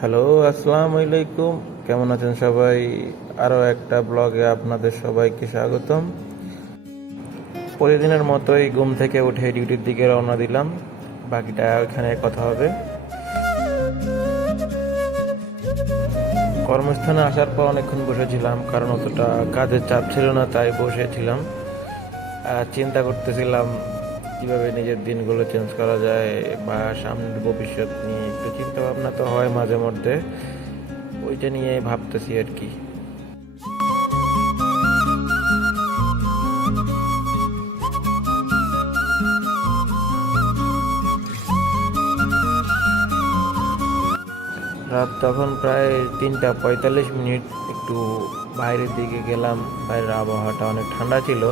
Hello, আসসালামু আলাইকুম। কেমন আছেন সবাই? আরও একটা ব্লগে আপনাদের সবাইকে স্বাগতম। প্রতিদিনের মতোই ঘুম থেকে উঠে ডিউটির দিকে রওনা দিলাম। বাকিটা ওইখানে কথা হবে। কর্মস্থানে আসার পর অনেকক্ষণ বসেছিলাম, কারণ অতটা কাজের চাপ ছিল না, তাই বসেছিলাম। চিন্তা করতেছিলাম কিভাবে নিজের দিনগুলো চেঞ্জ করা যায়, বা সামনের ভবিষ্যৎ নিয়ে একটু চিন্তা ভাবনা তো হয় মাঝে মধ্যে। ওইটা নিয়ে ভাবতেছি আর কি। রাত তখন প্রায় 3:45। একটু বাইরের দিকে গেলাম। বাইরের আবহাওয়াটা অনেক ঠান্ডা ছিল,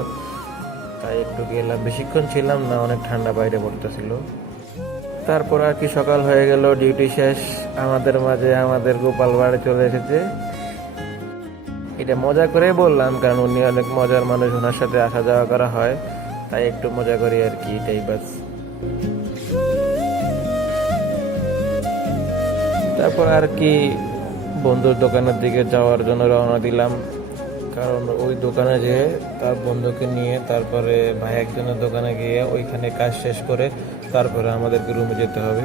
তাই একটু গেলাম। বেশিক্ষণ ছিলাম না, অনেক ঠান্ডা বাইরে পড়তেছিল। তারপর আর কি সকাল হয়ে গেল, ডিউটি শেষ। আমাদের মাঝে আমাদের গোপাল বাড়ি চলে এসেছে। এটা মজা করে বললাম, কারণ উনি অনেক মজার মানুষ, ওনার সাথে আসা যাওয়া করা হয়, তাই একটু মজা করি আর কি, এটাই বাস। তারপর আর কি বন্ধুর দোকানের দিকে যাওয়ার জন্য রওনা দিলাম, কারণ ওই দোকানে যেয়ে তার বন্ধুকে নিয়ে তারপরে ভাই একজনের দোকানে গিয়ে ওইখানে কাজ শেষ করে তারপরে আমাদেরকে রুমে যেতে হবে।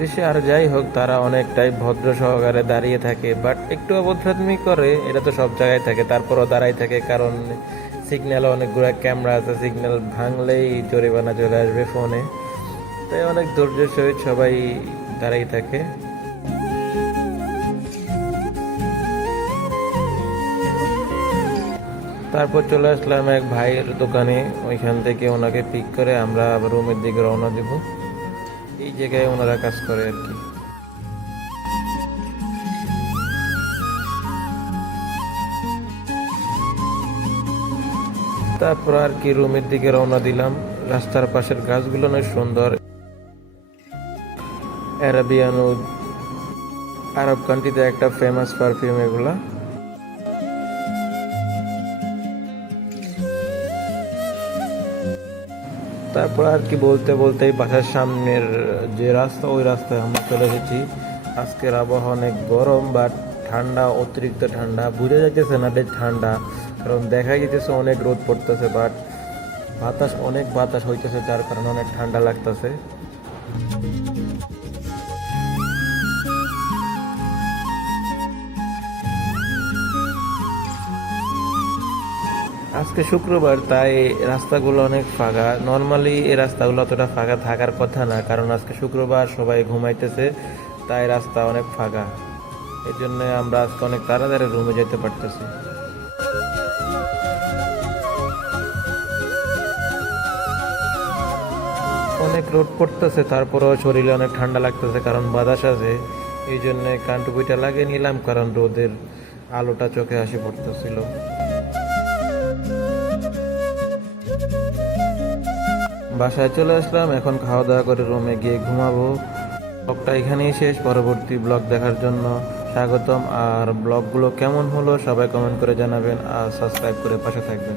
দেশে আর যাই হোক, তারা অনেকটাই ভদ্র সহকারে দাঁড়িয়ে থাকে, বাট একটু অভদ্রামি করে, এটা তো সব জায়গায় থাকে। তারপরও দাঁড়াই থাকে, কারণ সিগন্যালে অনেকগুলো ক্যামেরা আছে, সিগন্যাল ভাঙলেই জরিমানা চলে আসবে ফোনে, তাই অনেক ধৈর্যের সহিত সবাই দাঁড়াই থাকে। তারপর চলে আসলাম এক ভাইয়ের দোকানে, ওইখান থেকে ওনাকে পিক করে আমরা আবার রুমের দিকে রওনা দেব। এই জায়গায় ওনারা কাজ করে আর কি। তারপর আর কি রুমের দিকে রওনা দিলাম। রাস্তার পাশের গাছগুলো অনেক সুন্দর। অ্যারাবিয়ান উড, আরব কান্ট্রিতে একটা ফেমাস পারফিউম এগুলা। তারপর আর কি বলতে বলতেই বাসার সামনের যে রাস্তা, ওই রাস্তায় আমরা চলে এসেছি। আজকের আবহাওয়া অনেক গরম, বাট ঠান্ডা, অতিরিক্ত ঠান্ডা। বুঝা যাইতেছে না যে ঠান্ডা, কারণ দেখা যেতেছে অনেক রোদ পড়তেছে, বাট অনেক বাতাস হইতেছে, যার কারণে অনেক ঠান্ডা লাগতেছে। আজকে শুক্রবার, তাই রাস্তাগুলো অনেক ফাঁকা। নর্মালি এই রাস্তাগুলো অতটা ফাঁকা থাকার কথা না, কারণ আজকে শুক্রবার, সবাই ঘুমাইতেছে, তাই রাস্তা অনেক ফাঁকা। এই জন্য আমরা আজকে অনেক তাড়াতাড়ি রুমে যেতে পারতেছি। অনেক রোদ পড়তেছে, তারপরেও শরীরে অনেক ঠান্ডা লাগতেছে, কারণ বাতাস আছে। এই জন্য কানটুপিটা লাগিয়ে নিলাম, কারণ রোদের আলোটা চোখে আসি পড়তেছিল। বাসায় চলে আসলাম, এখন খাওয়া দাওয়া করে রুমে গিয়ে ঘুমাবো। ব্লগটা এখানেই শেষ। পরবর্তী ব্লগ দেখার জন্য স্বাগতম। আর ব্লগগুলো কেমন হলো সবাই কমেন্ট করে জানাবেন, আর সাবস্ক্রাইব করে পাশে থাকবেন।